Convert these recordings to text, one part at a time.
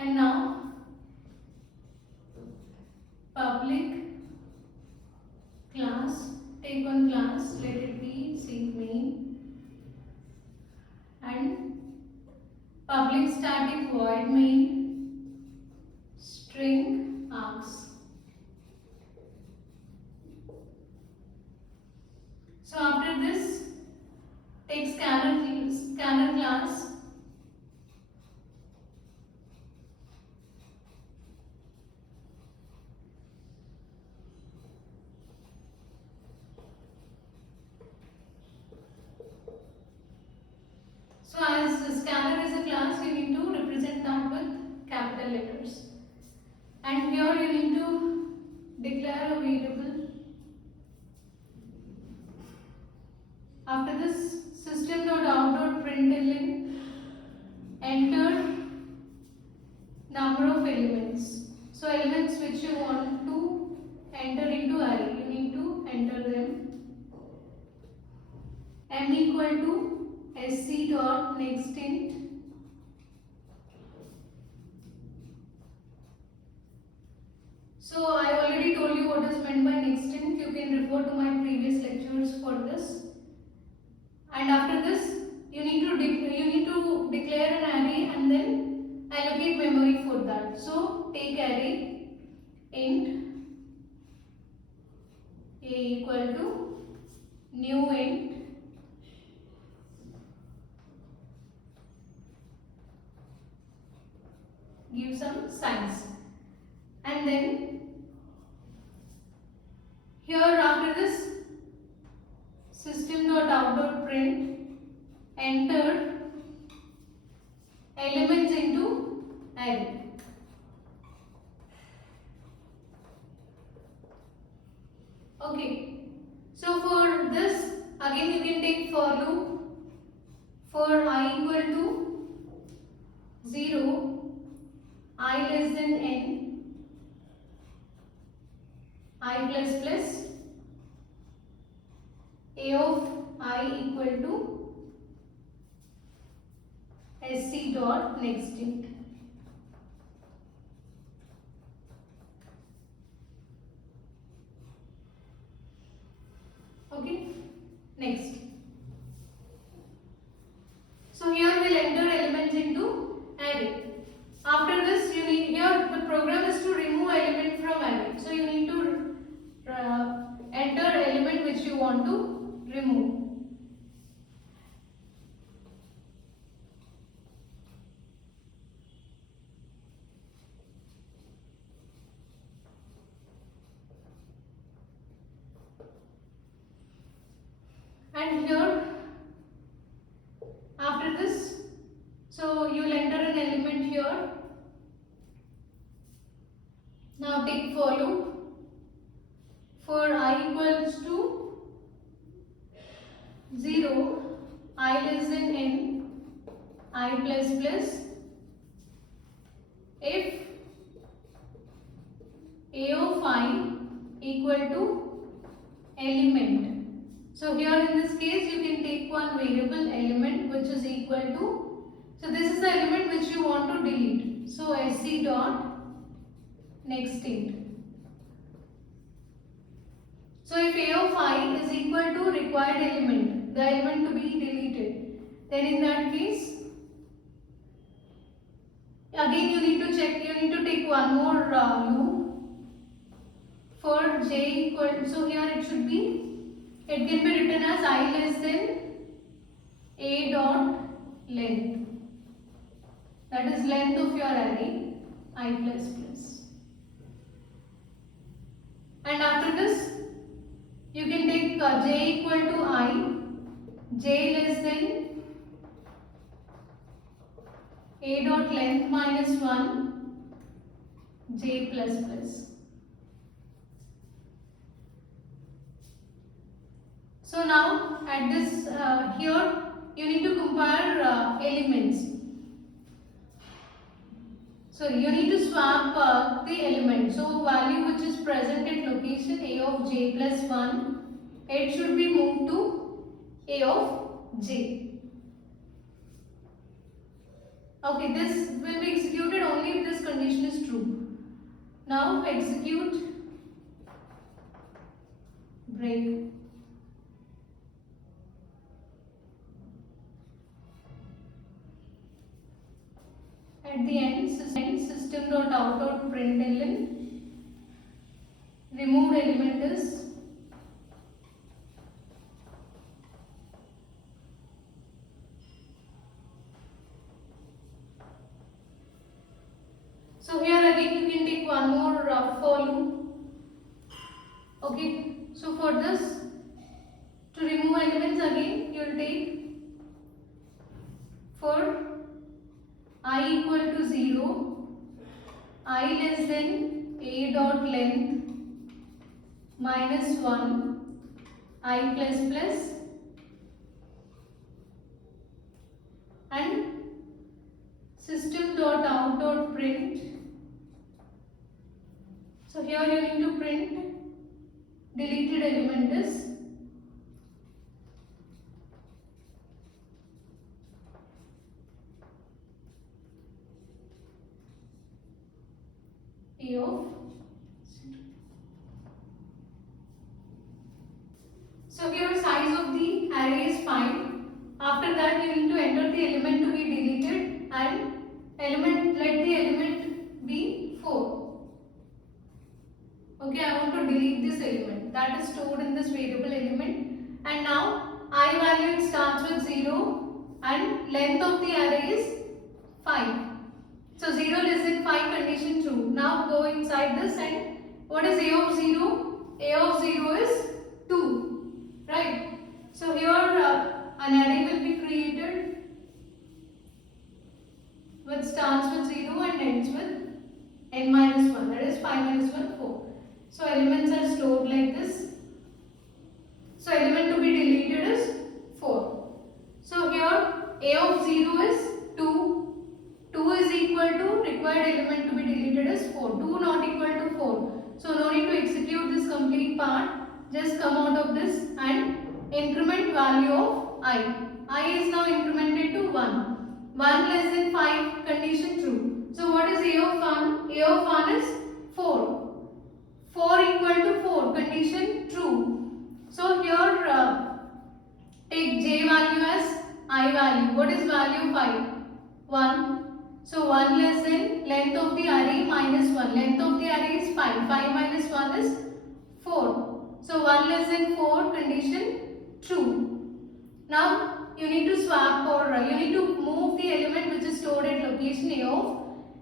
And now public class, take one class, let it be seek main, and public static void main string args. So after this, take scanner class. So as scanner is a class, you need to represent that with capital letters. And here you need to declare a variable. After this, system.out.println, enter number of elements. So elements which you want to enter into array, you need to enter them. M equal to sc dot nextInt. So I already told you what is meant by nextInt. You can refer to my previous lectures for this. And after this, you need to declare an array and then allocate memory for that. So take array int a equal to new int give some signs, and then here after this system.out.print enter elements into array. Okay, so for this again you can take for loop for I equal to 0, I less than n, I plus plus, a of I equal to sc dot nextInt. Okay, next. So here we'll enter elements into array. After this, you need here the program is to remove element from array. So you need to enter element which you want to remove. And here after this, so you will enter an element here. Now take for loop for I equals to 0, I less than n, I plus plus, if a of I equal to element. So here in this case you can take one variable element which is equal to, so this is the element which you want to delete. So sc dot nextInt. So if a of I is equal to required element, the element to be deleted, then in that case again you need to check, you need to take one more loop for j equal, so here it should be, it can be written as I less than a dot length, that is length of your array I plus plus. And after this you can take j equal to I, j less than a dot length minus 1, j plus plus. So now at this here you need to compare elements. So you need to swap the element. So value which is present at location a of j plus 1, it should be moved to a of j. Okay, this will be executed only if this condition is true. Now execute break. At the end, system.out.println removed element is so here again you can take one more for loop. Okay, so for this to remove elements again you will take for I equal to 0, I less than a dot length minus 1, I plus plus and system.out.print. So here you need to print deleted element is A of. So here size of the array is fine. After that you need to enter the element to be deleted and let the element be 4. Okay, I want to delete this element that is stored in this variable element, and now I value starts with 0 and length of the array is 5. So 0 less than 5 condition true. Now go inside this and what is A of 0? A of 0 is 2, right? So here an array will be created which starts with 0 and ends with n minus 1, that is 5 minus 1, 4. So elements are stored like this. So element to be deleted is 4. So here A of 0 is 2. 2 is equal to required element to be deleted is 4. 2 not equal to 4. So no need to execute this complete part. Just come out of this and increment value of I. I is now incremented to 1. 1 less than 5 condition true. So what is A of 1? A of 1 is 4. 4 equal to 4 condition true. So here take j value as I value. What is value 5? 1. So 1 less than length of the array minus 1. Length of the array is 5. 5 minus 1 is 4. So 1 less than 4 condition true. Now you need to swap or you need to move the element which is stored at location A of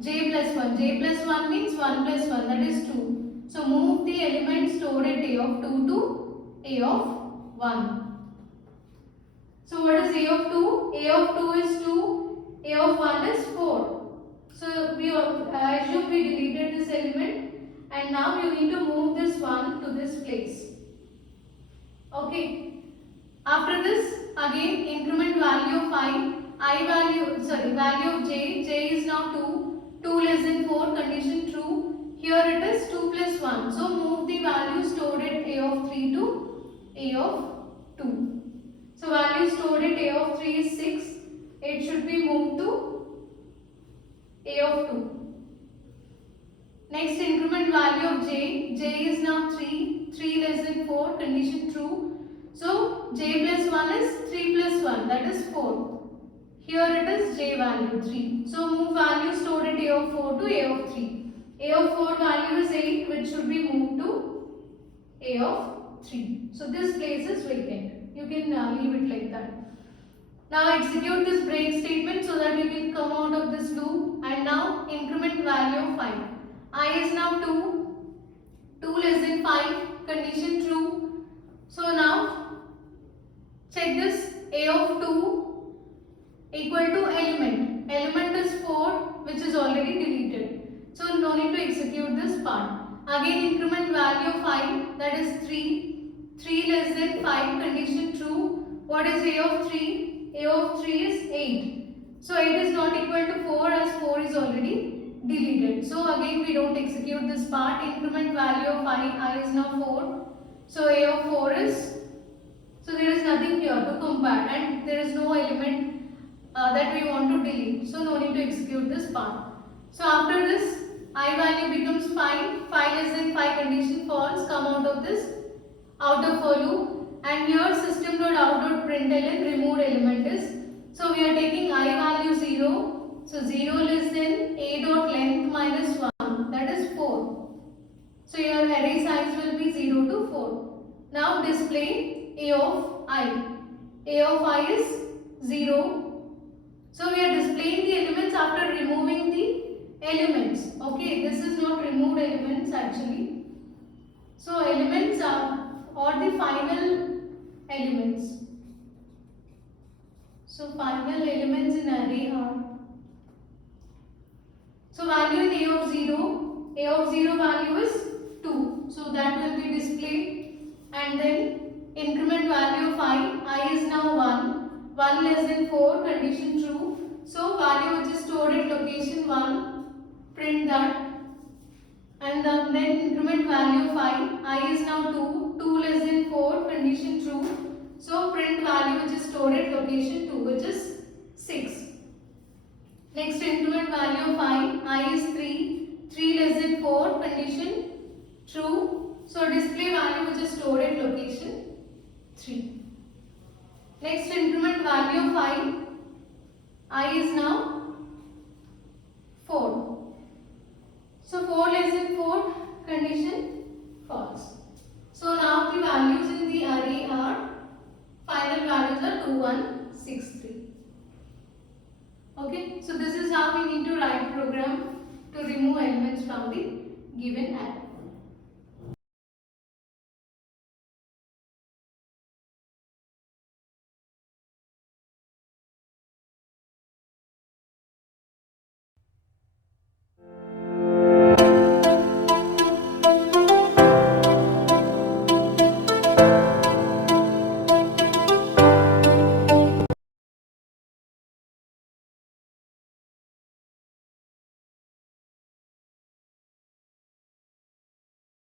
j plus 1. J plus 1 means 1 plus 1, that is 2. So move the element stored at A of 2 to A of 1. So what is A of 2? A of 2 is 2. A of 1 is 4. So we assume we deleted this element and now you need to move this 1 to this place. Okay. After this again increment value of value of j. J is now 2. 2 less than 4 condition true. Here it is 2 plus 1. So move the value stored at A of 3 to A of 2. So value stored at A of 3 is 6. It should be moved to A of 2. Next increment value of j. J is now 3. 3 less than 4 condition true. So j plus 1 is 3 plus 1, that is 4. Here it is j value 3. So move value stored at A of 4 to A of 3. A of 4 value is 8, which should be moved to A of 3. So this place is vacant. You can leave it like that. Now execute this break statement so that you can come out of this loop and now increment value of 5. I is now 2. 2 less than 5 condition true. So now check this A of 2 equal to element. Element is 4 which is already deleted. So no need to execute this part. Again increment value of 5, that is 3. 3 less than 5 condition true. What is A of 3? A of 3 is 8. So 8 is not equal to 4 as 4 is already deleted. So again we don't execute this part. Increment value of I is now 4. So A of 4 is, so there is nothing here to compare and there is no element that we want to delete. So no need to execute this part. So after this, I value becomes 5. 5 less than 5 condition false. Come out of this outer for loop, and here system.out.println removed element is. So we are taking I value 0. So 0 less than a dot length minus 1, that is 4. So your array size will be 0 to 4. Now display a of I. A of I is 0. So we are displaying the elements after removing the elements. Okay, this is not removed elements actually. So elements are or the final elements. So final elements in array are. So value in a of 0. A of 0 value is 2. So that will be displayed, and then increment value of I is now 1. 1 less than 4, condition true. So value which is stored at location 1, print that, and then increment value of I is now 2. 2 less than 4, condition true. So print value which is stored at location 2, which is 6. Next increment value of I is 3. 3 less than 4, condition true. So display value which is stored at location 3. Next increment value of I is now 4. So 4 less than 4, condition false. So now the values in the array are, final values are 2, 1, 6, 3. Okay, so this is how we need to write program to remove elements from the given array.